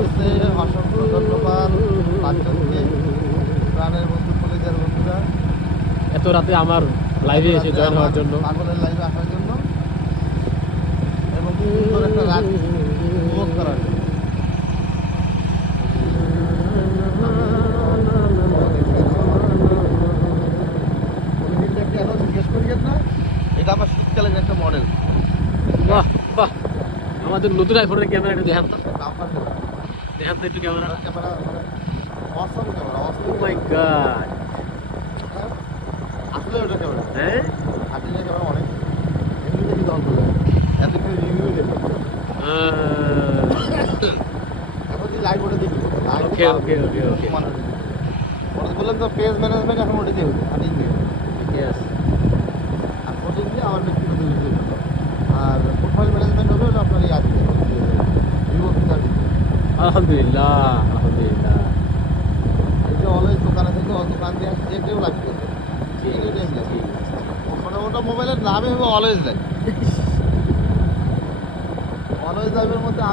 ভিউয়ার্সে অসংখ্য ধন্যবাদ। বাচ্চাদেরকে প্রাণের বন্ধু কলেজের বন্ধুরা এত রাতে আমার লাইভে এসে জয়েন হওয়ার জন্য, পাগলের লাইভে আসার জন্য এবং সুন্দর একটা রাত উপভোগ করার জন্য। কেন জিজ্ঞেস করিয়েন না, এটা আমার শীতকালের একটা মডেল। বাহ বাহ, আমাদের নতুন আইফোনের ক্যামেরা একটু দেখান তো, নাম্বার দেখান তো একটু ক্যামেরা। ক্যামেরা মানে অসম ক্যামেরা, ও অসম। মাই গড, আসলে ওটা ক্যামেরা, হ্যাঁ আর্টিনের ক্যামেরা অনেক এমনি দেখি দল করে এত কিছু রিভিউ দেখি। এখন যে লাইভ ওটা দেখি ওকে ওকে ওকে ওকে, ওটা বললাম তো পেজ ম্যানেজমেন্ট এখন ওটা দিয়ে হচ্ছে আর্টিন দিয়ে, ইয়েস। আর কোচিং দিয়ে আমার ব্যক্তিগত রিভিউ। আর প্রোফাইল ম্যানেজমেন্ট হবে ওটা আপনার এই আর্টিন আলহামদুলিল্লাহ আলহামদুলিল্লাহ। এই যে অলওয়েজ দোকানে থেকে দোকান দিয়ে আসছে, যে কেউ লাইভ করবে। ঠিক আছে, ঠিক আছে। মানে ওটা মোবাইলের নামে হবে অলওয়েজ লাইভ। অলওয়েজ লাইভের মধ্যে আমি